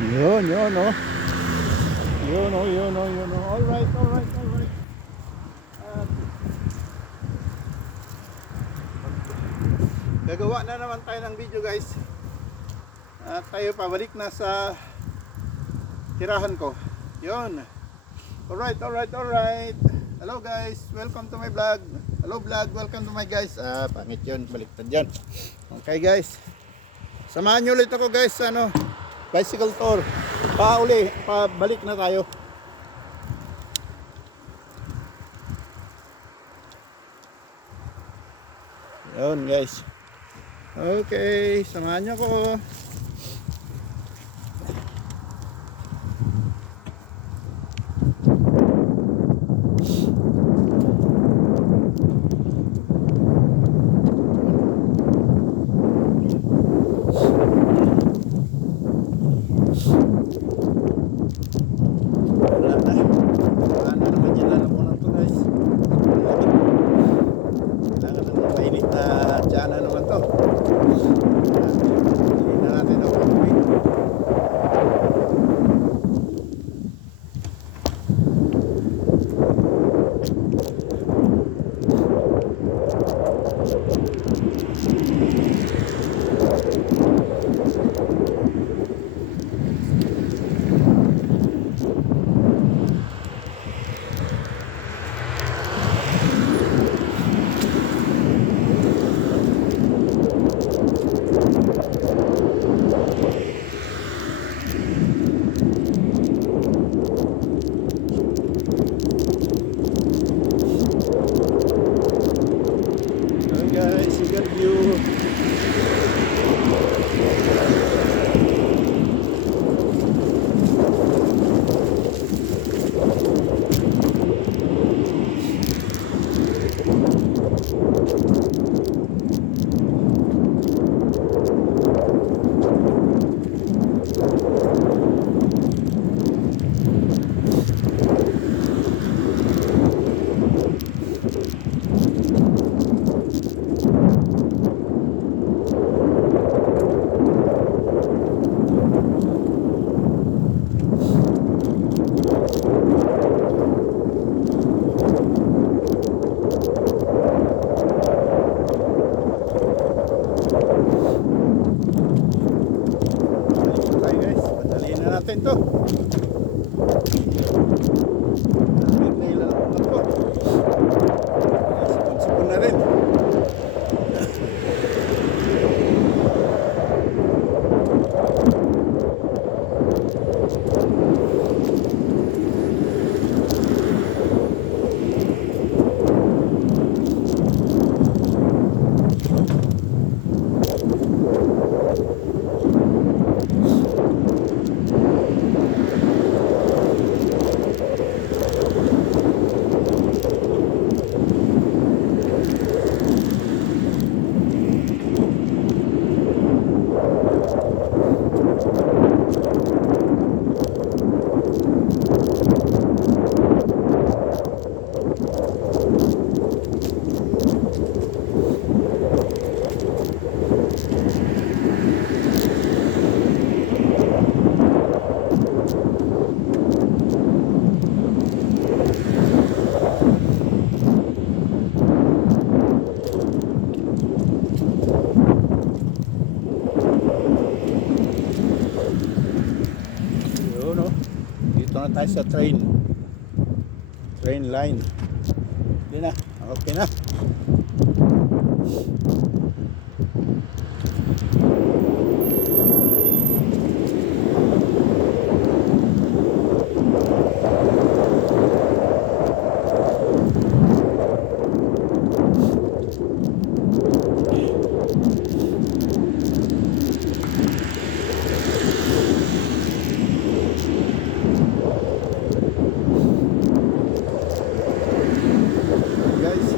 Yun, oh. Yun, oh. Alright. At gagawa na naman tayo ng video, guys. At tayo pabalik na sa tirahan ko. Yun. Alright. Hello guys, welcome to my vlog. Hello vlog, welcome to my guys. Pangit yun, baliktad yun. Okay guys, samahan nyo ulit ako guys, bicycle tour. Pabalik na tayo. Yun guys. Okay, samahan nyo ako. Natin to. Sipon na rin. Dito na tayo sa train line. Hindi na, okay na. Guys,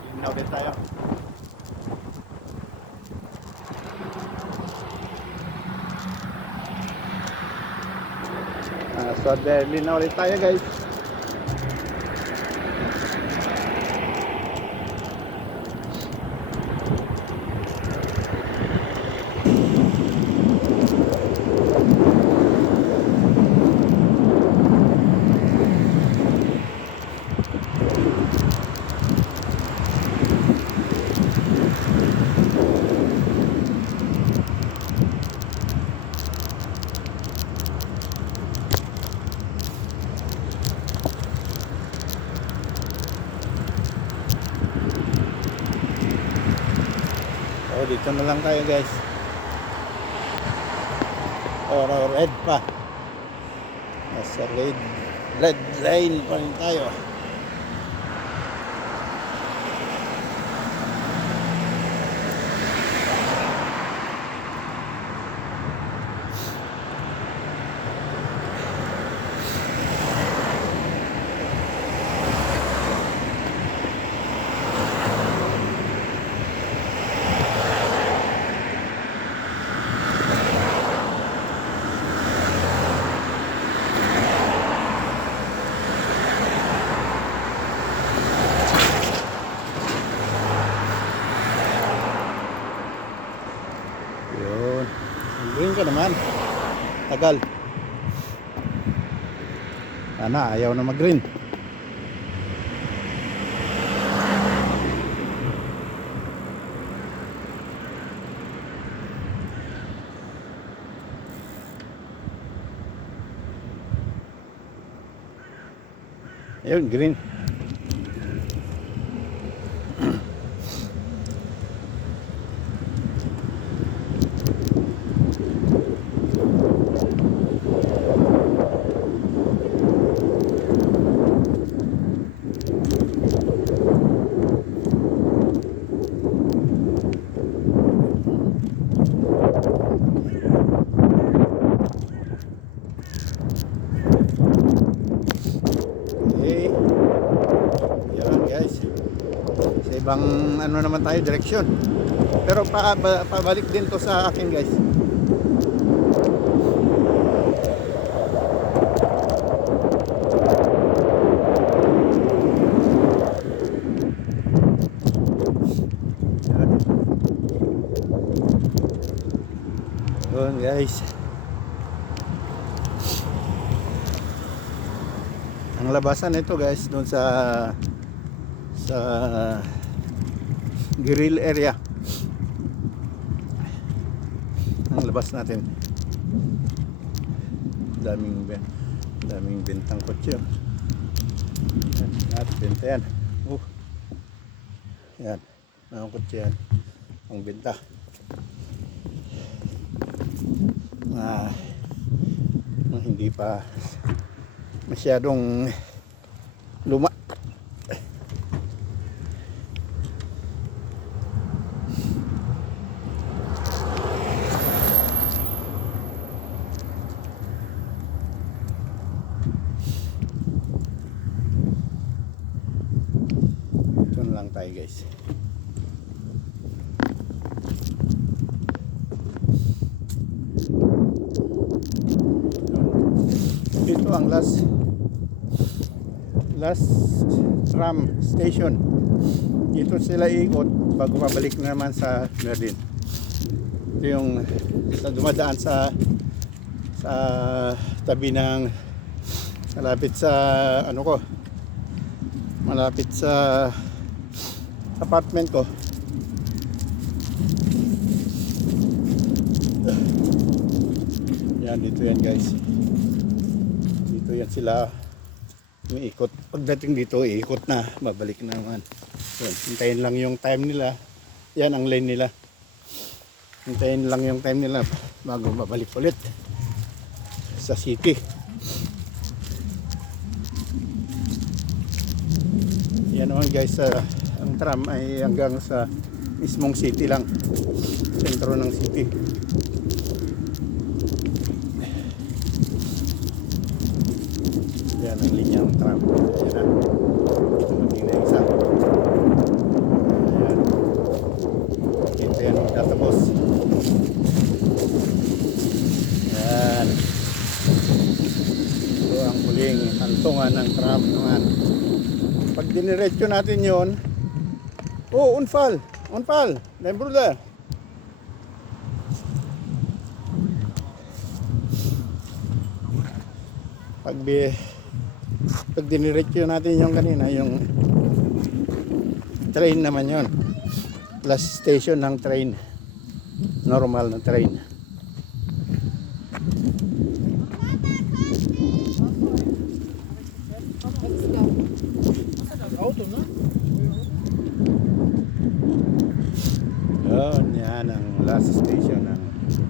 linaw din tayo. So linaw ulit tayo guys. Dito na lang tayo guys. Or red pa. Nasa red line pa rin tayo. Green ka naman. Tagal. Sana ayaw na mag-green. Ayun, green. Ibang ano naman tayo, direksyon. Pero pabalik din to sa akin guys. Yun guys. Ang labasan nito guys doon sa grill area. Ang labas natin. Daming bentang kotse. At benta yan. Yan. Ang kotse yan. Ang benta. Hindi pa masyadong luma. Lang tayo guys. Ito ang last tram station. Dito sila ikot bago pabalik na naman sa Merlin. Ito yung dumadaan sa tabi ng malapit sa apartment ko. Yan, dito yan guys. Dito yan sila umiikot. Pagdating dito, iikot na. Babalik na naman. Yan, hintayin lang yung time nila. Yan ang lane nila. Hintayin lang yung time nila bago babalik ulit sa city. Yan naman guys, ang tram ay hanggang sa mismong city lang, sentro ng city. Yan ang linya ng tram. Yan na, dumating na isa. patungan ng tram naman. Pag diniretso natin yon, oh, unfall, then brother. Pag diniretso natin yung kanina, yung train naman yon, last station ng train, normal na train. Yun, yan ang last station ng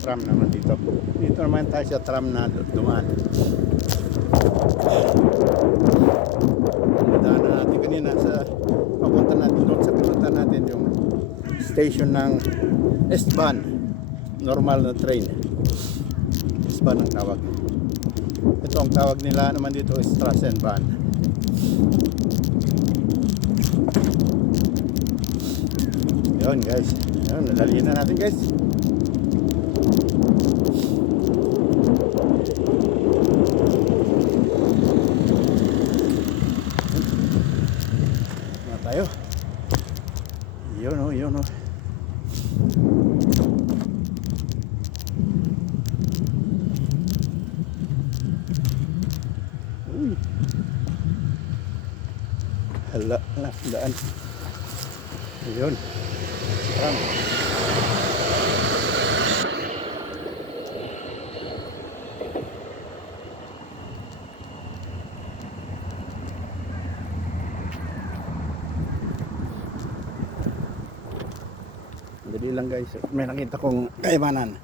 tram naman dito. Dito naman tayo sa tram na dumaan. Nadaanan natin kanina sa papunta natin doon sa pinunta natin yung station ng S-Bahn, normal na train. S-Bahn ang tawag. Ito ang tawag nila naman dito is Straßenbahn. Yun guys, yun, nadaliin na natin guys. Tayo. Yun o, yun o. Uy. Hala, daan. Yun. Tram. Dali lang guys, may nakita kong kaibanan.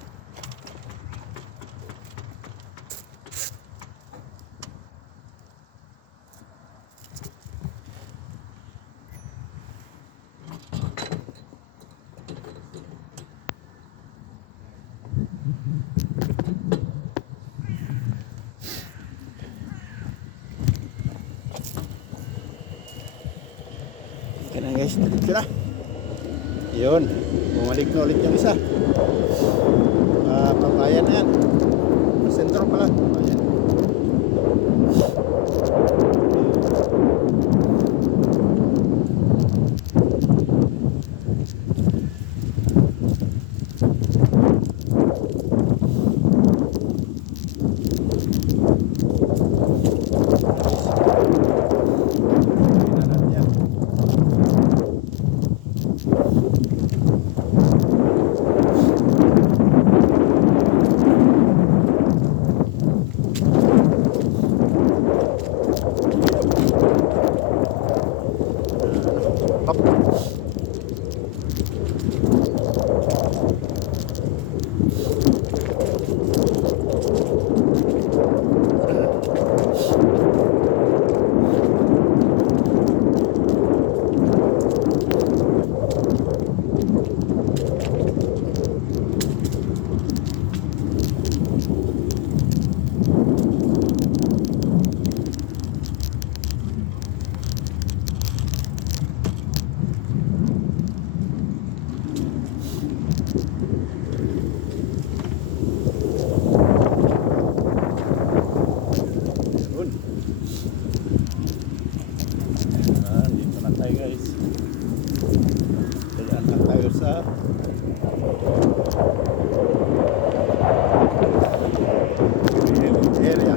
Okay na guys, dito na. Yun, bumalik na ulit yung isa. Pabayan na yan. Sentro pala. Pabayan. Dito na tayo guys. Kailan na tayo sa area.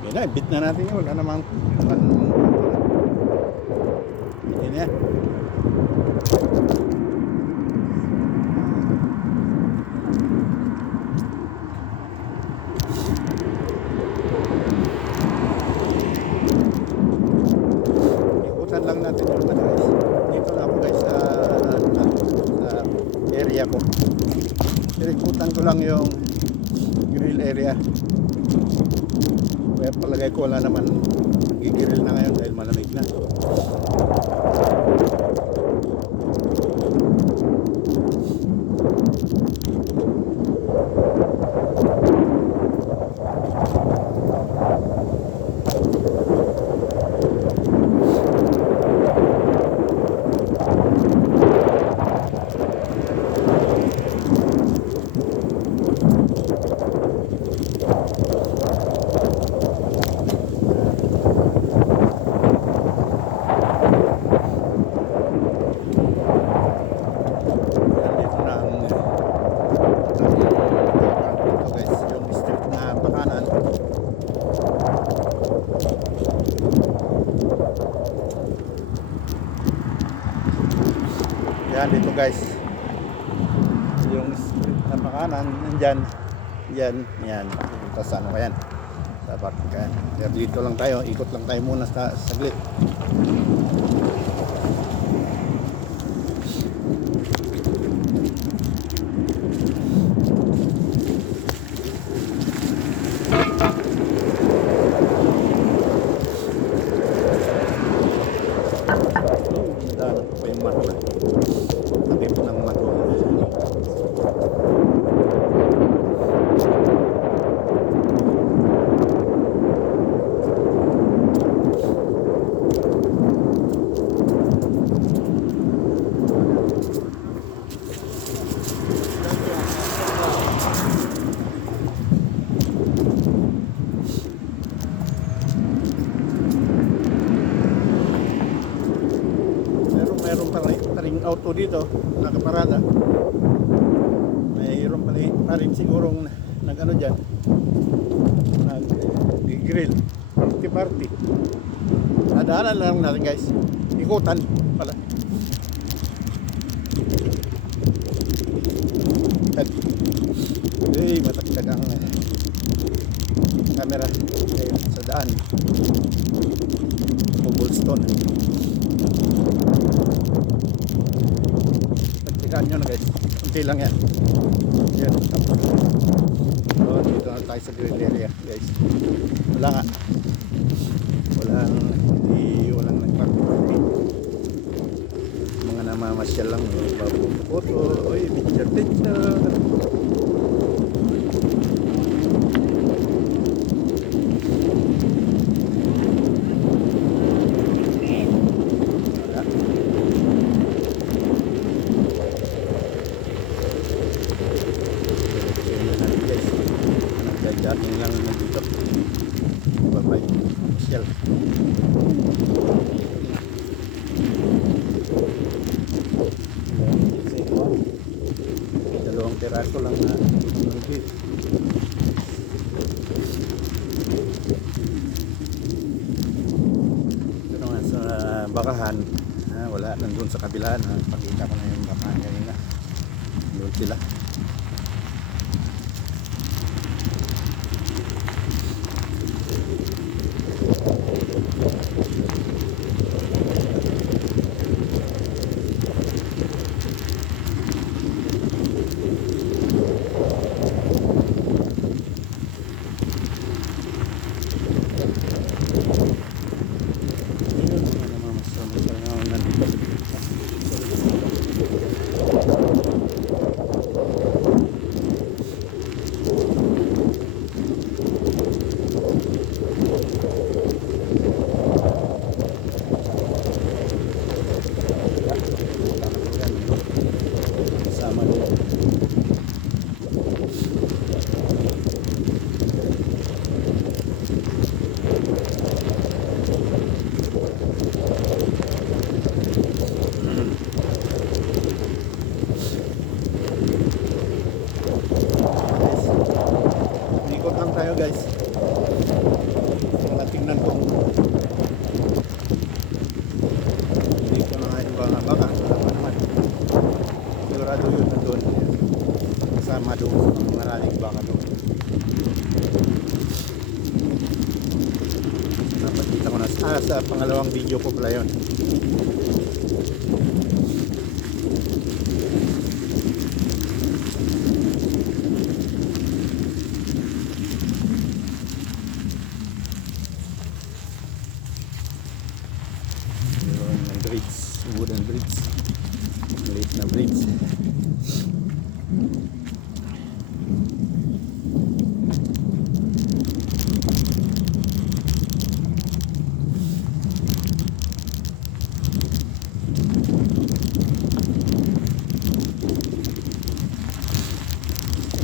Yan na, bit na natin yun. Wala namang bitin yan. Ikutan lang natin yung guys. Dito na ako guys sa area ko. Ikutan ko lang yung grill area. Kaya palagay ko wala naman gigiril na ngayon dahil malamig na. Yan dito guys. Yung street na pakanan, nandyan. Yan. Tapos ano yan? Sa Barkan. Pero dito lang tayo, ikot lang tayo muna sa saglit. Daan pa yung manhole. Takip ng manhole. Meron pa rin auto dito nakaparada. Mayroon pa rin sigurong nag-ano dyan, nag-grill party. Nadaanan lang natin guys, ikutan pala. Matagtag ang camera sa daan. Cobblestone. Pagtigaan nyo na guys, kunti lang yan. Yan, tapos dito na tayo sa grill area guys. Wala nga, walang nagpapapapit. Mga namamasyal lang, babukoto, oy, picture. Nagja-jogging lang dito. Bye-bye. Shell. Dalawang piraso lang na beef. Ito naman sa bakahan. Wala, nandun sa kabila. Pakita ko na yung bakahan kanina. Doon sila. Tayo guys, tingnan ko dito na nga yung mga baka. Naman sigurado yun na doon kasama doon, maraming baka doon. Napakita ko na sa pangalawang video ko pala yun. Wooden bridge, maliit na bridge.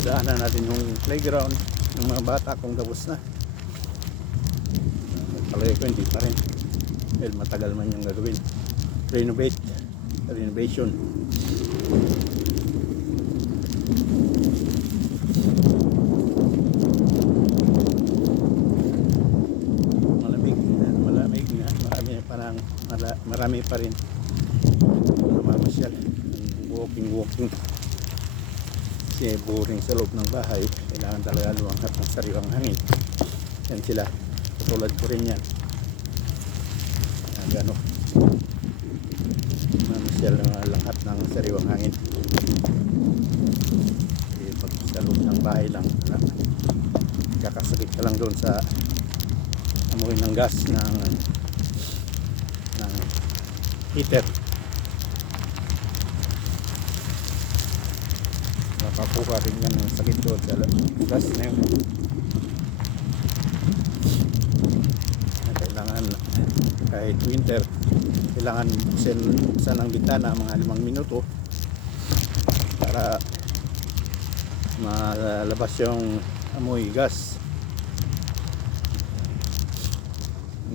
Daanan natin yung playground ng mga bata kung tapos na. Palagay ko hindi pa rin, dahil matagal man yung gagawin. Renovation. Malamig na, marami pa rin namamasyal. walking. Kasi boring sa loob ng bahay. Kailangan talaga lumanghap ng sariwang hangin. Yan sila. Katulad ko rin yan. Gano. Mamasyal na langhat ng sariwang hangin. Kasi pag sa loob ng bahay lang, kakasakit ka lang doon sa amoy ng gas ng heater. Napakuha rin yan ng sakit doon sa gas na yun. Kailangan kahit winter, kailangan buksan ang bintana mga 5 minuto para malabas yung amoy gas.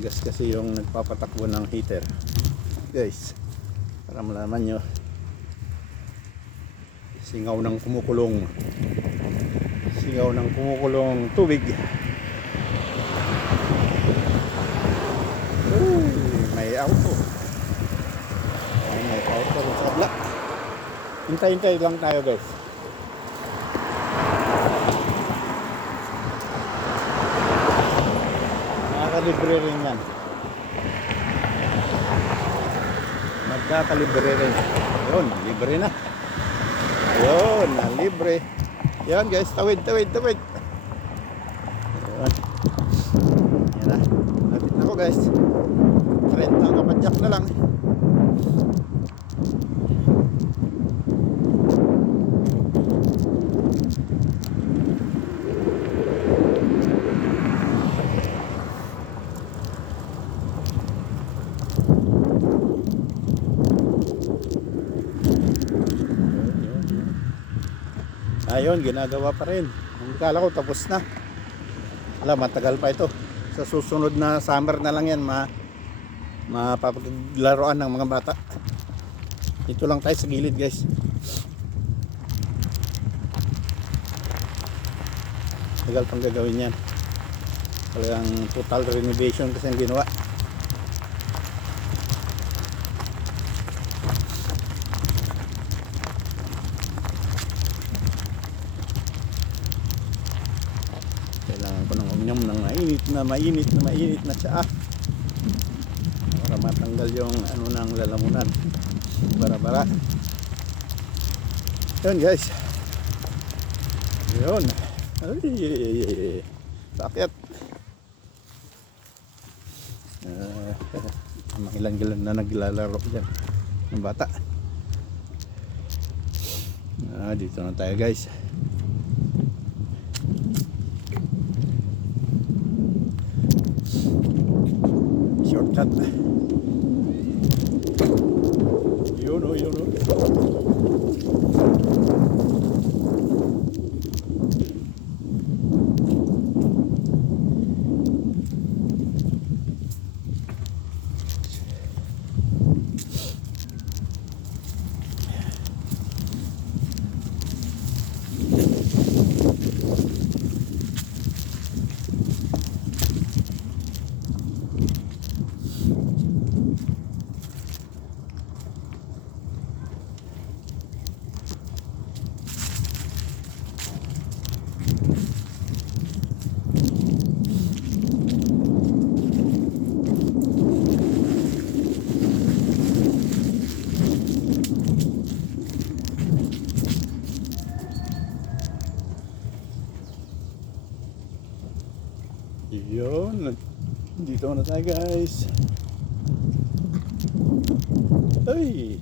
Gas kasi yung nagpapatakbo ng heater, guys, para malaman nyo. Singaw ng kumukulong tubig. Uy, may auto rin sa kabla. Hintay lang tayo, guys. Makakalibre rin yan. Magkakalibre rin. Yun, libre na. Yun, libre. Yan, guys, tawid. Yun. Yan na. Lapit na ko, guys. 30 kapadyak na lang. Ayun, ginagawa pa rin. Akala ko tapos na. Wala, matagal pa ito. Sa susunod na summer na lang yan mapapaglaruan ng mga bata. Ito lang tayo sa gilid, guys. Tagal pang gagawin yan. Talagang total renovation kasi ang ginawa. Kailangan ko ng uminom ng mainit na tsaa para matanggal yung ano ng lalamunan, bara-bara. Yun, guys. Yun. Ay, sakit. Makilan-gilan na naglalaro dyan ng bata. Dito na tayo, guys. Shortcut. Yun o. Yun, dito na tayo, guys. Ay,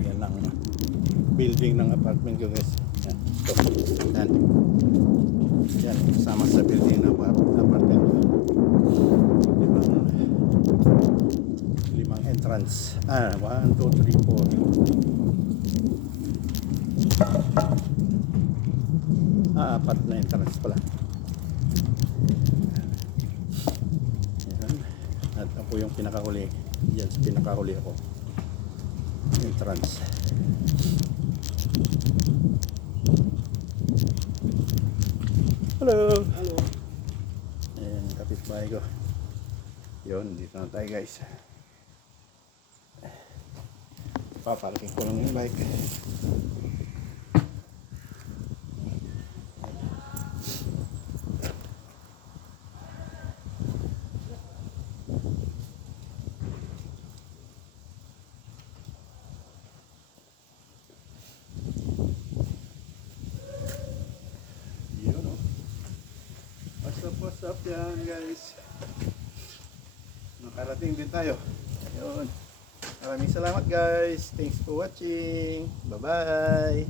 yan ang building ng apartment ko, guys. Yan, ito. Yan, sama sa building ng apartment ko. Limang entrance. 1, 2, 3, 4. 4 na entrance pala. Yan. At ako yung pinakahuli. Yan, pinakahuli ako. Entrance. Hello. Hello. Ayan. kapitbahay ko. Yun, dito na tayo guys. Paparking ko lang yung bike. Yun o. What's up yan guys. Nakarating din tayo. Yun. Maraming salamat guys. Thanks for watching. Bye bye.